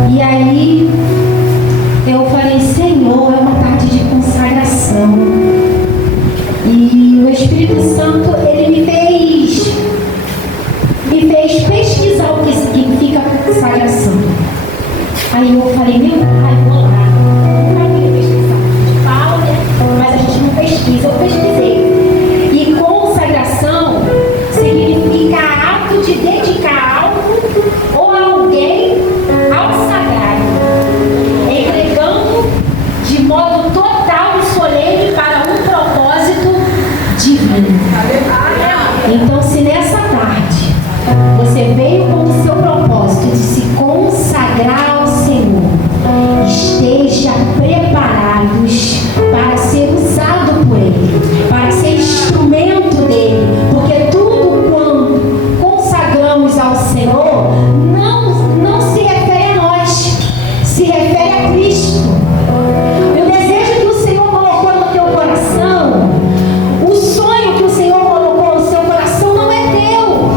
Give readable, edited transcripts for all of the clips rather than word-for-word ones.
E aí eu falei, Senhor, é uma tarde de consagração. E o Espírito Santo, ele me fez pesquisar o que significa consagração. Aí eu falei, meu pai, vou lá. Não vai querer pesquisar. A gente fala, né? Mas a gente não pesquisa. Eu pesquisei. E consagração significa ato de dedicar algo ou alguém ao sagrado, entregando de modo total e solene para um propósito divino. Então, se nessa tarde você veio com o seu propósito de se consagrar ao Senhor, esteja preparados para ser usado por Ele, para ser instrumento dele, porque tudo quando consagramos ao Senhor não se refere a nós, se refere a Cristo. O desejo que o Senhor colocou no teu coração, o sonho que o Senhor colocou no seu coração não é teu,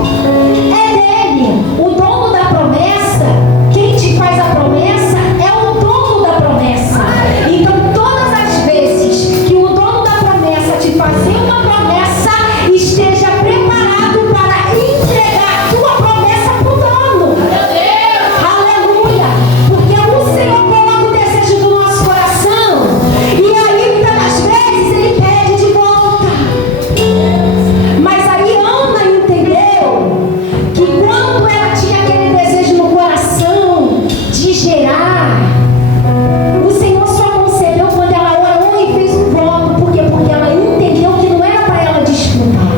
é dele. O dono da promessa, quem te faz a promessa é o dono da promessa. Então todas as vezes que o dono da promessa te fazer uma promessa, esteja preparado para entregar a tua promessa para o dono. Aleluia! Porque o Senhor coloca o desejo do nosso coração e aí muitas das vezes ele pede de volta. Mas aí Ana entendeu que quando ela tinha aquele desejo no coração de gerar, o Senhor só concebeu quando ela orou e fez um voto. Por quê? Porque ela entendeu que não era para ela desfrutar.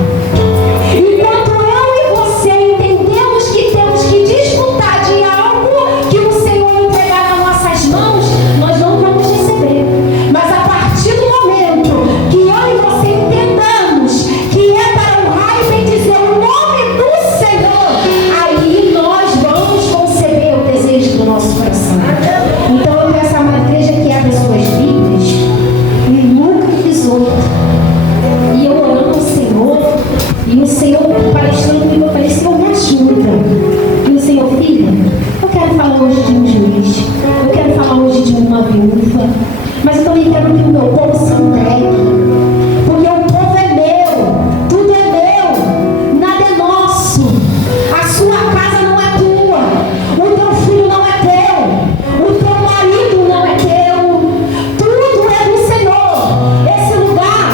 Enquanto eu e você entendemos que temos que desfrutar de algo que o Senhor entregar nas nossas mãos, nós não vamos receber. Mas a partir do momento que eu e você entendamos que é para honrar e bendizer o nome do Senhor, aí nós vamos conceber o desejo do nosso coração. Então eu peço à amada igreja que abra suas Bíblias em Lucas 18. E eu orando ao Senhor, e o Senhor palestrando comigo, eu falei, Senhor, me ajuda. E o Senhor, filha, eu quero falar hoje de um juiz, eu quero falar hoje de uma viúva, mas eu também quero que o meu povo se entregue, porque o povo é meu, tudo é meu, nada é nosso. A sua casa não é tua, o teu filho não é teu, o teu marido não é teu, tudo é do Senhor. Esse lugar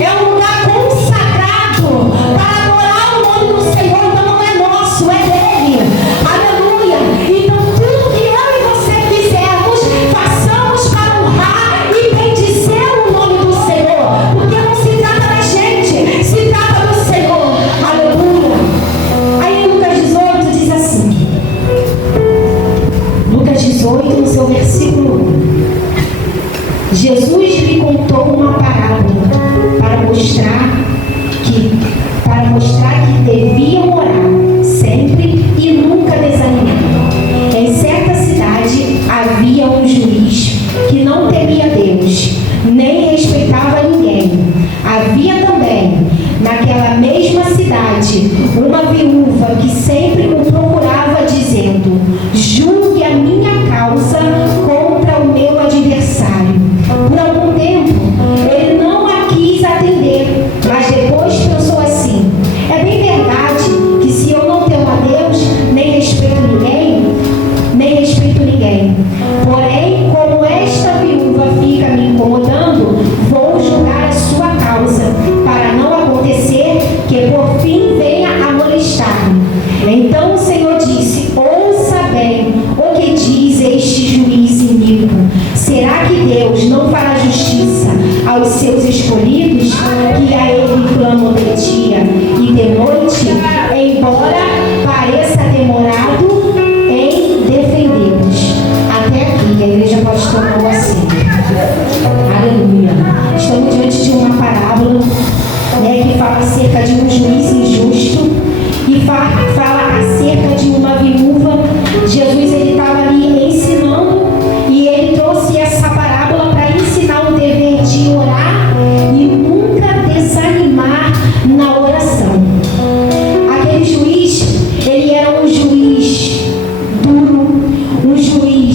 é um lugar consagrado para adorar o nome do Senhor, então não é nosso, é dele. Aleluia! Então tudo que eu e você fizermos, façamos para honrar e bendizer o nome do Senhor, porque não se trata da gente, se trata do Senhor. Aleluia! Aí em Lucas 18 diz assim, Lucas 18, no seu versículo 1, Jesus lhe contou uma parábola para mostrar que deviam orar sempre e nunca desanimar. Em certa cidade havia um juiz que não temia Deus, nem respeitava ninguém. Havia também, naquela mesma cidade, uma viúva que sempre o procurava, dizendo, julgue a minha causa contra o meu adversário. Por algum tempo, ele não a quis atender, mas depois pensou assim, é bem verdade que se eu não temo a Deus, nem respeito ninguém. Porém, como esta viúva fica me incomodando, vou julgar a sua causa, para não acontecer que por fim venha a molestar-me. Então o Senhor disse, ouça bem o que diz este juiz iníquo. Será que Deus não fará justiça aos seus escolhidos, que a ele clamam de dia e de noite, embora pareça demorado em defendê-los? Até aqui, a igreja pode tomar o assento. Aleluia. Estamos diante de uma parábola, que fala acerca de um juiz injusto e fala acerca de uma viúva. Jesus ele estava ali ensinando e ele trouxe essa parábola para ensinar o dever de orar e nunca desanimar na oração. Aquele juiz, ele era um juiz duro, um juiz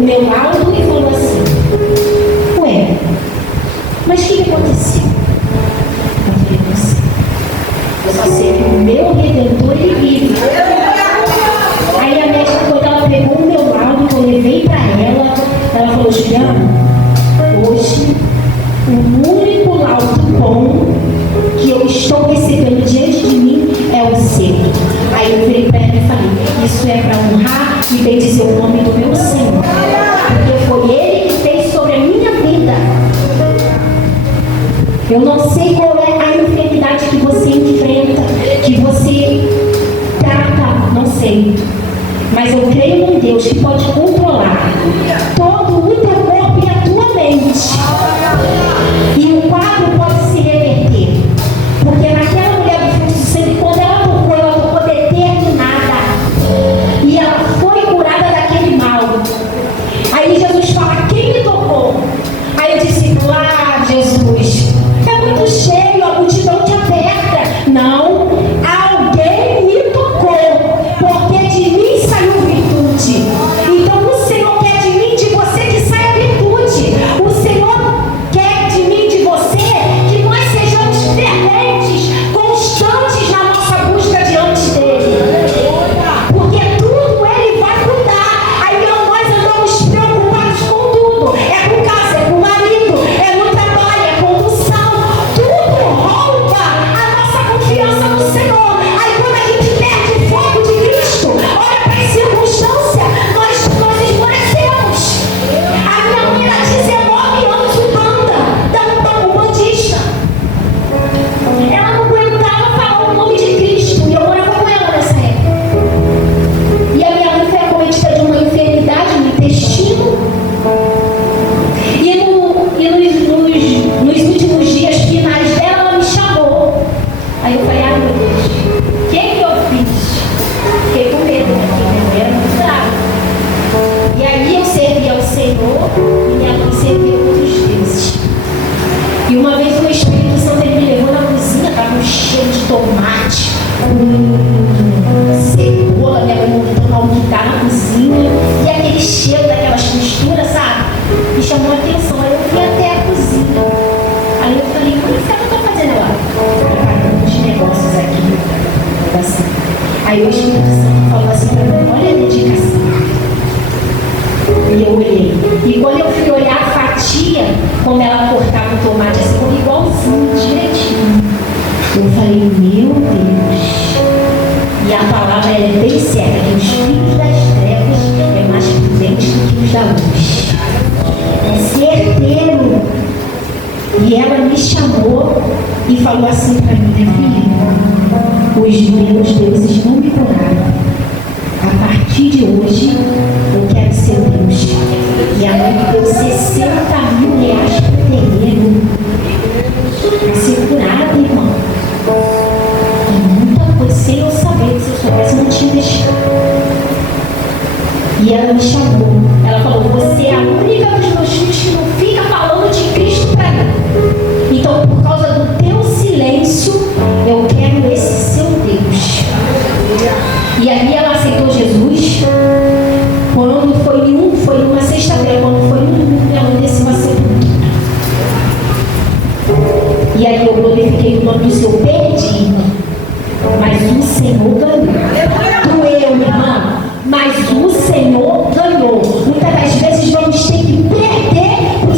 o meu laudo e falou assim: ué, mas o que aconteceu? Eu falei: não sei. Eu só sei que o meu Redentor, ele vive. Aí a médica, quando ela pegou o meu laudo, que eu levei para ela falou: Juliana, hoje o único laudo bom que eu estou recebendo diante de mim é o seu. Aí eu virei para ela e falei: isso é para honrar e bendizer o nome do meu Senhor, porque foi Ele que fez sobre a minha vida. Eu não sei qual é a enfermidade que você enfrenta, que você trata, não sei. Mas eu creio em Deus que pode controlar todo o teu corpo e a tua mente. E o quadro pode se reverter. Porque naquela mulher do fluxo de sangue, quando ela tocou determinada. E ela foi curada daquele mal. Aí Jesus fala: quem me tocou? Aí eu disse: lá, Jesus, é muito cheio, a multidão te aperta. Não, alguém me tocou, porque de mim saiu virtude. Então o Senhor quer de mim, de você, que saia virtude. O Senhor quer de mim, de você, que nós sejamos ferventes, constantes na nossa busca diante dele. Porque tudo ele vai cuidar. Aí nós andamos preocupados com tudo. É com casa, é com marido, é no trabalho, é com função. Tudo rouba a nossa confiança no Senhor. Aí quando a gente perde o foco de Cristo, olha para as circunstâncias, nós esmorecemos. A minha mãe era 19 anos umbanda, umbandista. Ela não aguentava falar o nome de Cristo, e eu morava com ela nessa época. E a minha mãe foi acometida de uma enfermidade no intestino. E nos últimos dias finais dela, ela me chamou. Aí eu falei: ah, meu Deus, o que eu fiz? Fiquei com medo, porque era muito grave. E aí eu servia ao Senhor e minha mãe servia outros deuses. E uma vez o Espírito Santo, ele me levou na cozinha, estava um cheiro de tomate, cebola, minha mãe montando alquitar na cozinha, e aquele cheiro daquelas costuras, sabe? Me chamou a atenção. Aí eu fui até a cozinha. Aí eu falei: o que eu estou fazendo lá? Preparando uns negócios aqui, assim. Aí o Espírito Santo falou assim para mim: olha a dedicação. E eu olhei. E quando eu fui olhar a fatia, como ela cortava o tomate, assim, como igualzinho, direitinho. Eu falei: meu Deus. E a palavra é bem certa, que os filhos das trevas é mais prudente do que os da luz. É certeiro. E ela me chamou e falou assim para mim: filha, os meus deuses não me curaram. A partir de hoje, eu quero ser Deus. E a mãe me deu 60 mil reais por terreno para ser curada, irmão. E muita coisa, sem eu saber, se eu soubesse, eu não tinha deixado. E ela me chamou. Ela falou: você é a única dos meus filhos que não fica falando de Cristo para mim. Então, por causa do teu silêncio, eu quero esse seu Deus. E aí ela aceitou Jesus. Quando foi numa sexta-feira, quando foi no domingo, ela desceu a sepultura. E aí eu glorifiquei o nome do Senhor. Perdi, mas o Senhor ganhou. Doeu, minha irmã, mas o Senhor ganhou. Muitas das vezes vamos ter que perder para o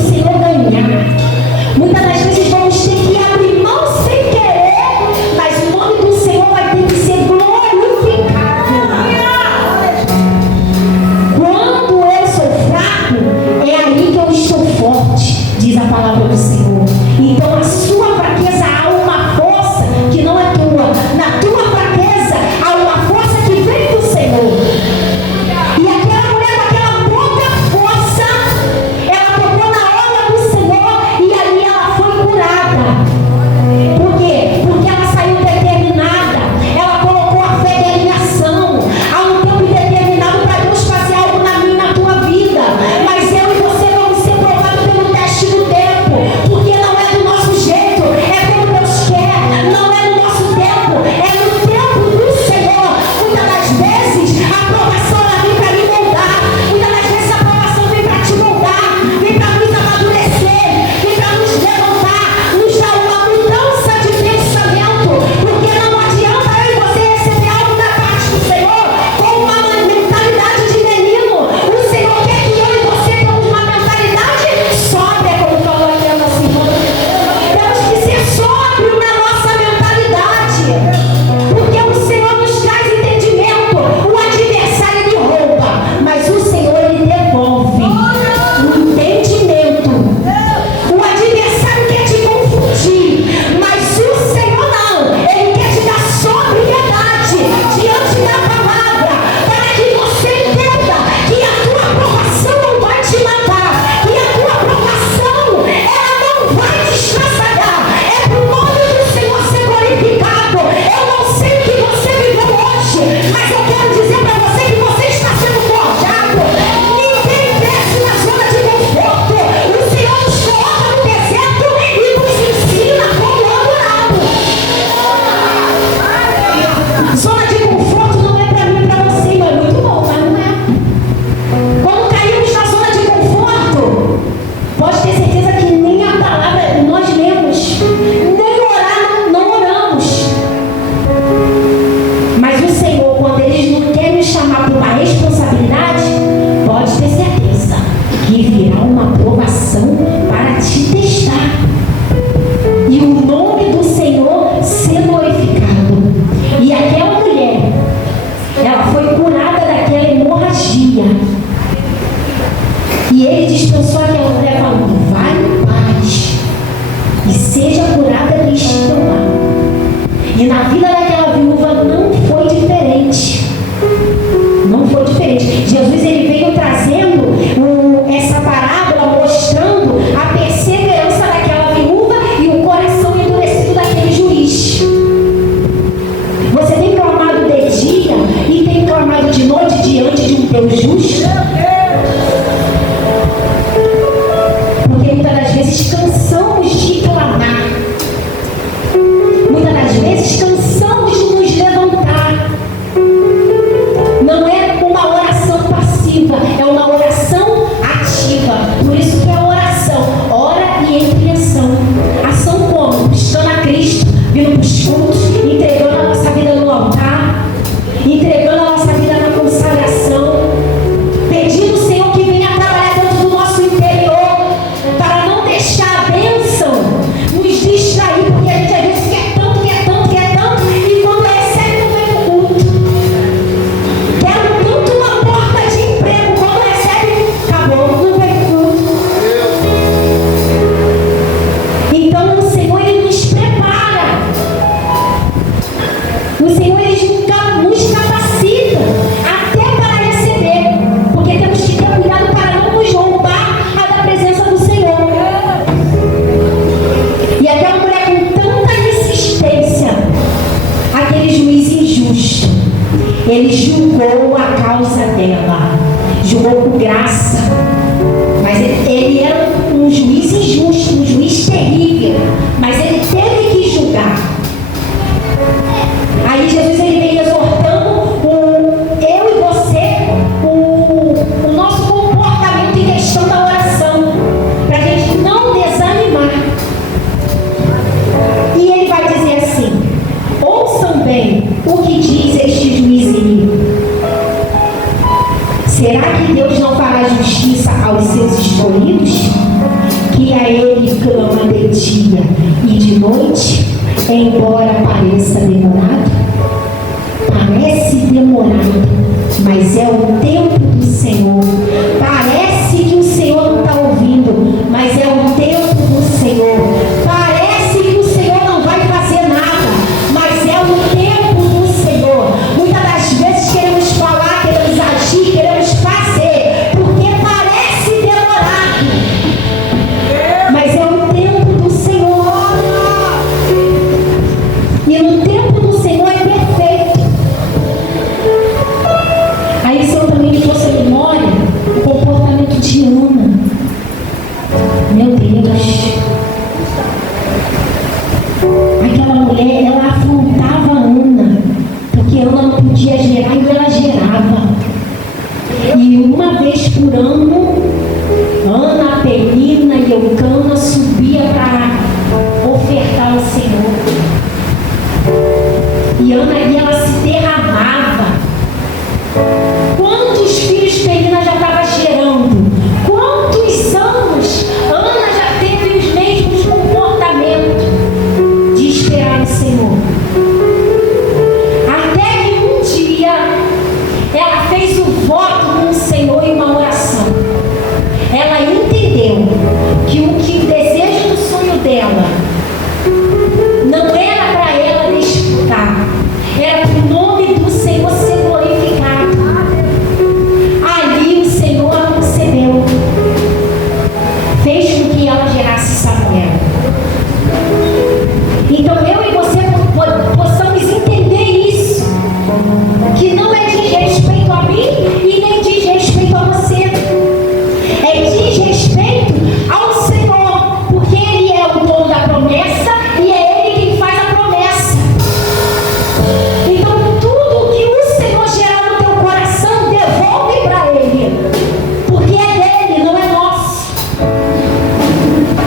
embora pareça demorado, parece demorado, mas é o tempo do Senhor. Parece que o Senhor não está ouvindo, mas é o tempo do Senhor. Parece que o Senhor não vai fazer nada, mas é o tempo do Senhor. Muitas das vezes queremos falar, queremos agir, queremos fazer, porque parece demorado, mas é o tempo do Senhor. E no tempo do Senhor é perfeito. Aí o Senhor também me trouxe à memória o comportamento de Ana. Meu Deus, aquela mulher, ela afrontava Ana, porque Ana não podia gerar e ela gerava. E uma vez por ano, Ana, Penina e Eucana subia para ofertar ao Senhor. E Ana ali, ela se derramava. Quantos filhos Penina já estava gerando? Quantos anos Ana já teve os mesmos comportamentos de esperar no Senhor? Até que um dia ela fez um voto com o Senhor em uma oração. Ela entendeu que o desejo do sonho dela não era para ela desfrutar, era para o nome do Senhor ser glorificado. Ali o Senhor a concebeu, fez com que ela gerasse Samuel. Então eu e você possamos entender isso, que não é de respeito a mim e nem diz respeito a você, é diz respeito ao Senhor, porque Ele é o dono da promessa e é Ele quem faz a promessa. Então tudo que o Senhor gerar no teu coração, devolve para Ele, porque é dele, não é nosso,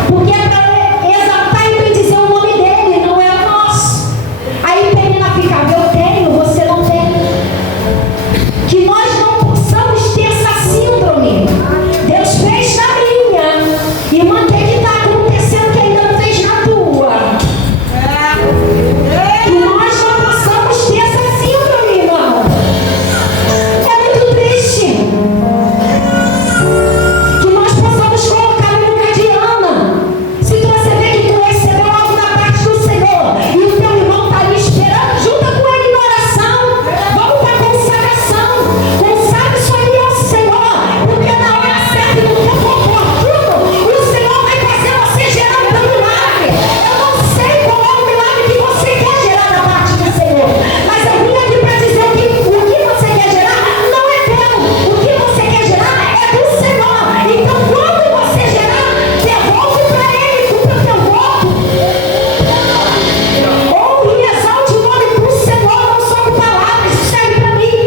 porque é para exaltar e bendizer o nome dele, não é o nosso. Aí Penina ficava, eu tenho, você não tem. Que nós não possamos ter essa síndrome. Deus fez na minha e mantém que está acontecendo que ainda não fez na tua. Que nós não possamos ter essa síndrome, irmão. É muito triste. Que nós possamos colocar no lugar de Ana. Se você vê que tu recebeu algo da parte do Senhor e o teu irmão está ali esperando, junta com ele na oração. Vamos para a consagração. Consagra isso aí ao Senhor, porque na hora certa e no tempo oportuno, o Senhor vai fazer você gerar um milagre. Eu não sei qual é o milagre que você quer gerar da parte do Senhor, mas eu vim aqui para dizer o que você quer gerar não é teu. O que você quer gerar é do Senhor. Então quando você gerar, devolve para Ele, cumpra o teu voto. Honre e exalte o nome do Senhor, não só com palavras, isso serve para mim.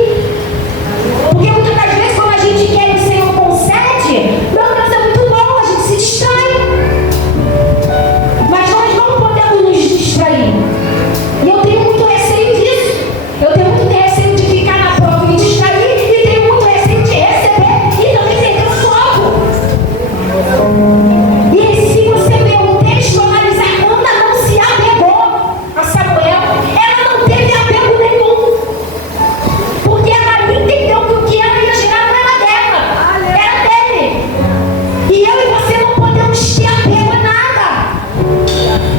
Porque muitas das vezes quando a gente quer e o Senhor concede, meu Deus, é muito bom, a gente se distrai. Mas nós não podemos nos distrair. E eu tenho muito receio disso. Eu tenho muito receio de ficar na prova e me distrair, e tenho muito receio de receber e também ter algo. E se você ver o texto, analisar, Ana não se apegou a Samuel. Ela não teve apego nenhum. Porque ela entendeu que o que ela ia gerar não era dela, era dele. E eu e você não podemos ter apego a nada.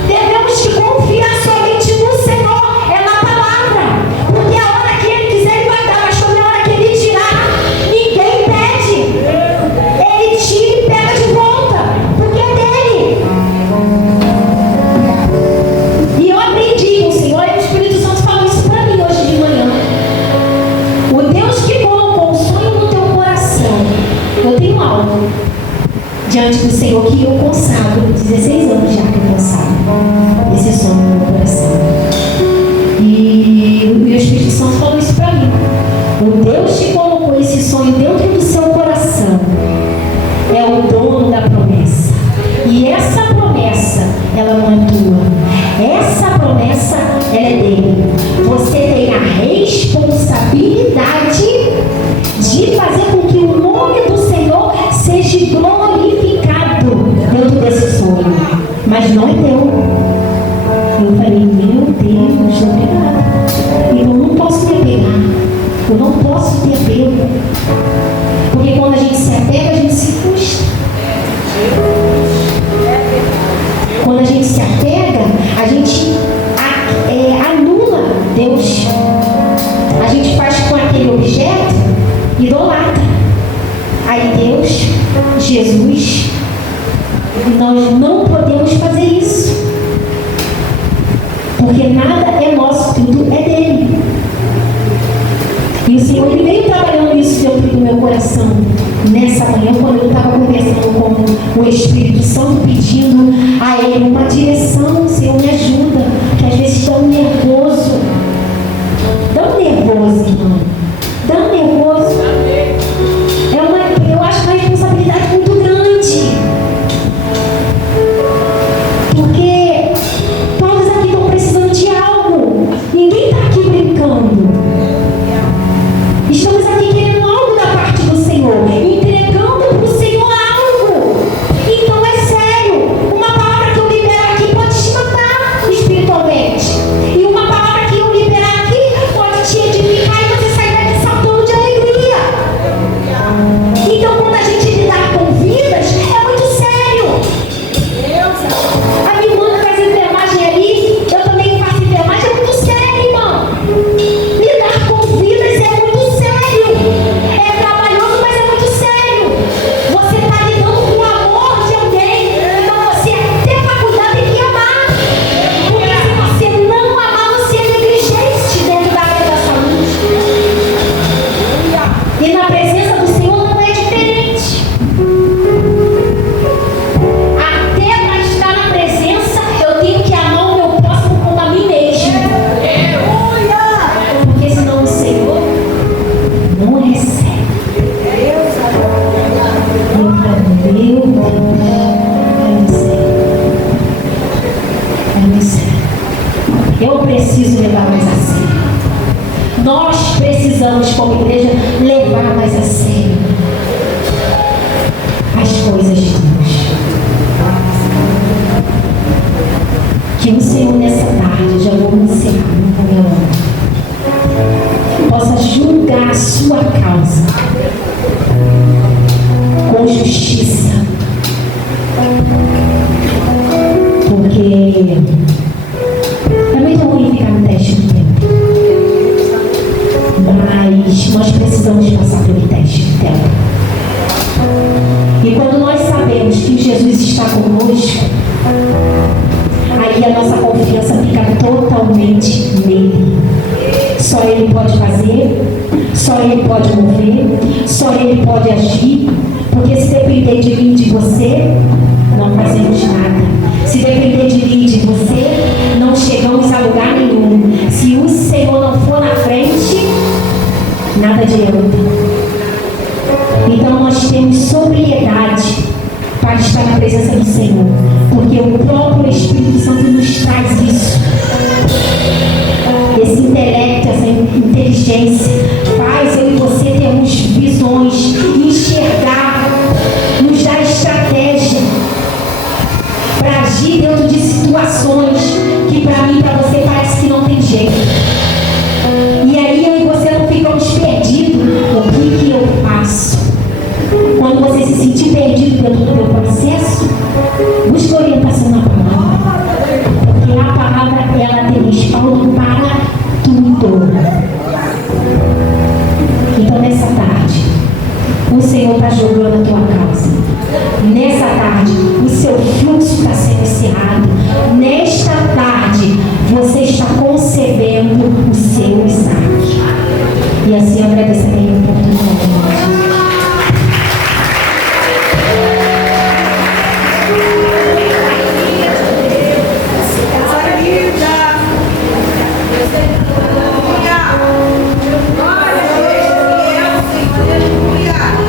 Devemos que confiar somente no Senhor, é na palavra. Porque a hora que Ele quiser, Ele vai dar, mas também a hora que Ele tirar, ninguém impede. Ele tira e pega de volta, porque é dele. E eu aprendi com o Senhor, e o Espírito Santo falou isso para mim hoje de manhã. O Deus que colocou o sonho no teu coração, eu tenho algo diante do Senhor que eu consagro, 16 anos já que eu consagro esse sonho no meu coração. E o Espírito Santo falou isso para mim. O Deus que colocou esse sonho dentro do seu coração é o dono da promessa. E essa promessa, ela não é tua. Essa promessa, ela é dele. Você tem a responsabilidade de fazer com que o nome do Senhor seja glorificado dentro desse sonho. Mas não é teu. Eu falei, meu apego. Porque quando a gente se apega, a gente se frustra. Quando a gente se apega, a gente anula Deus. A gente faz com aquele objeto, idolatra. Aí Deus, Jesus, nós não podemos fazer isso. Porque nada é nosso, tudo é dele. E o Senhor, Ele veio trabalhando isso dentro do meu coração nessa manhã, quando eu estava conversando com o Espírito Santo, pedindo a Ele uma direção. Senhor, me ajuda, que às vezes dá um nervoso, irmão, dá um nervoso. Eu acho uma responsabilidade muito grande, porque todos aqui estão precisando de algo. Ninguém está aqui brincando. Estamos aqui querendo algo da parte do Senhor, entregando para o Senhor algo. Então é sério. Uma palavra que eu liberar aqui pode te matar espiritualmente. E uma palavra que eu liberar aqui pode te edificar e você sair daqui saltando de alegria. Então quando a gente lidar com vidas, é muito sério. A minha irmã faz enfermagem ali, eu também faço enfermagem, é muito sério, irmão. Lidar com vidas é muito sério. É trabalhoso, mas é muito sério. Você está lidando com o amor de alguém, então você até para cuidar tem que amar. Porque se você não amar, você é negligente dentro da área da saúde. E na presença do Senhor não é diferente. Até para estar na presença, eu tenho que amar o meu próximo como a mim mesmo. Porque senão o Senhor não recebe. Meu Deus, é muito sério. Eu preciso levar mais a sério. Nós precisamos, como igreja, levar mais a sério as coisas de Deus. Que o Senhor nessa tarde, já vou me encerrar com meu nome, possa julgar a sua causa com justiça. Porque é muito ruim ficar no teste do tempo. Mas nós precisamos passar pelo teste do tempo. E quando nós sabemos que Jesus está conosco, aí a nossa confiança fica totalmente nele. Só Ele pode fazer, só Ele pode mover, só Ele pode agir. Porque se depender de mim e de você, não fazemos nada. Se depender de mim e de você, não chegamos a lugar nenhum. Se o Senhor não for na frente, nada adianta. Então nós temos sobriedade para estar na presença do Senhor, porque o próprio Espírito Santo nos traz isso. Esse intelecto, essa inteligência faz eu e você termos visões, enxergar, nos dá estratégia para agir dentro de situações que para mim e para você parece que não tem jeito. E aí eu e você não ficamos perdidos. O que eu faço? Quando você se sentir perdido dentro do teu processo, busque orientação na palavra. Porque a palavra, ela tem respaldo para tudo. Então nessa tarde, o Senhor está jogando a tua causa. Nessa tarde, o seu fluxo está sendo encerrado. Nesta tarde, você está concebendo o seu Isaac. E assim eu agradecerei a oportunidade.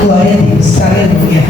Glória a Deus, aleluia.